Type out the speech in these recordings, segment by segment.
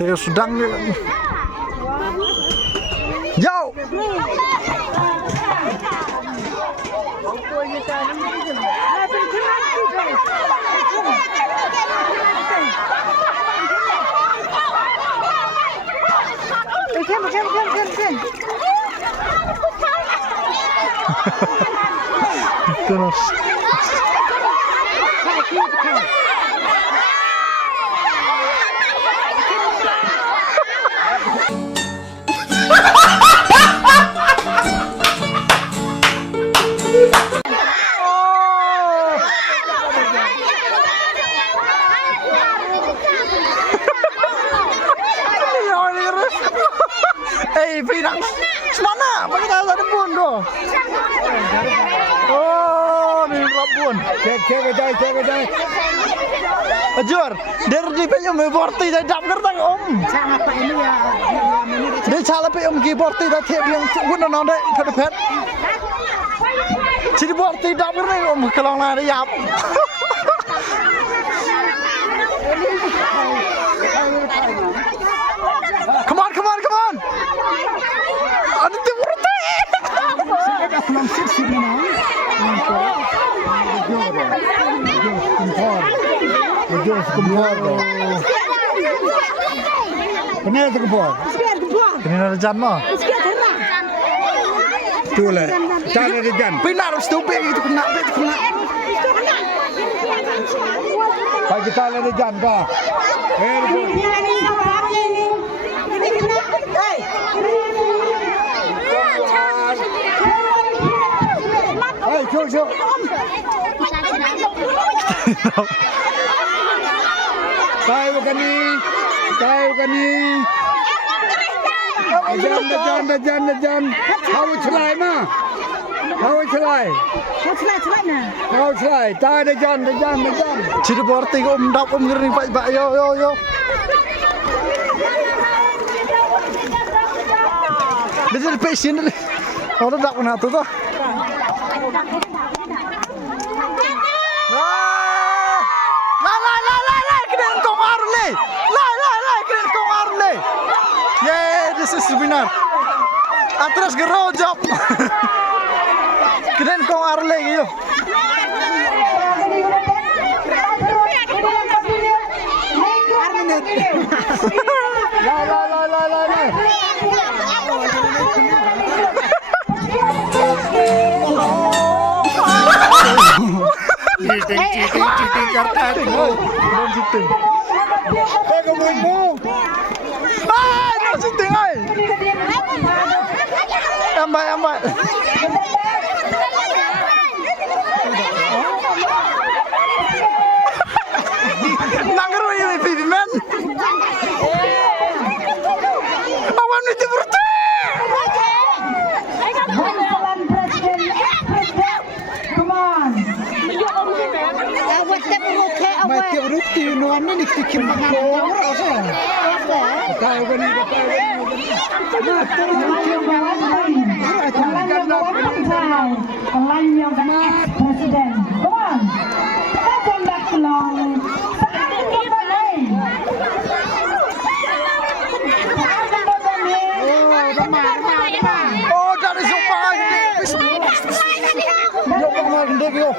Dia sedang jauh. Terus. Pinang semana? Pakai tahu ada pun doh. Oh, ni rabun. Cek kedai. Ajur, dari penyum borti dah dap kertang om. Sangat apa ini ya? Dia cakap penyum ki borti dah tiap yang guna nanda pada pet. Jadi borti dap kertang om kalau lah dia yap. Come on. Ada timur teh. Kena ada jan mah. Tu lah. Jan ada jan. Pinar harus stupid itu kena. Bagi kita ada jan kah? Jom. Tahu kan ni. Jan. How celai mah? How celai na? Tak ada jan. Jadi borti om dap om ngering pak yo. Dia jadi passion ni. Orang dap kena tu tu. Yeah, this is benar. Atras gerojok. Keren kong arle gitu. La. Cheating करता है तो don't cheating. No cheating ay. Ambay. Nangro yung baby man. Awan ni Tiburte. Mati urut ti nuan ni dikikim mangawur asa. Tahu kan ni Presiden. Come on. Come back along. Oh, dari sumpah ini. Jom main gede yo.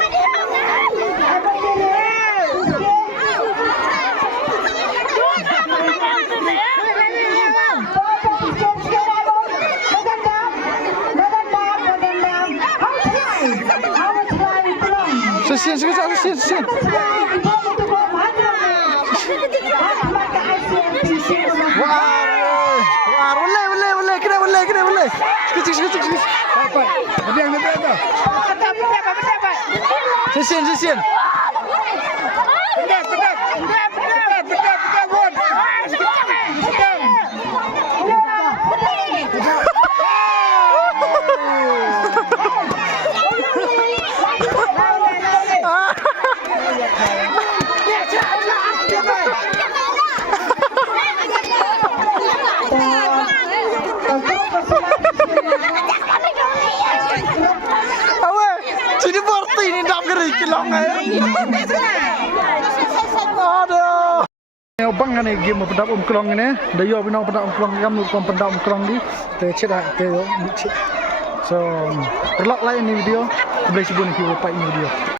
Sesian. Wah, boleh. Kena. Sikit. Dapat. Ada yang lebih ada. Sesian. Pedap. Ini dah ngeri kilong. Aduh. Bang kan game pendap klong ni. Dayo bina pendap klong kamu pendap klong di. Te cedak te. So, perlak lain ni video. Boleh sebut ni video.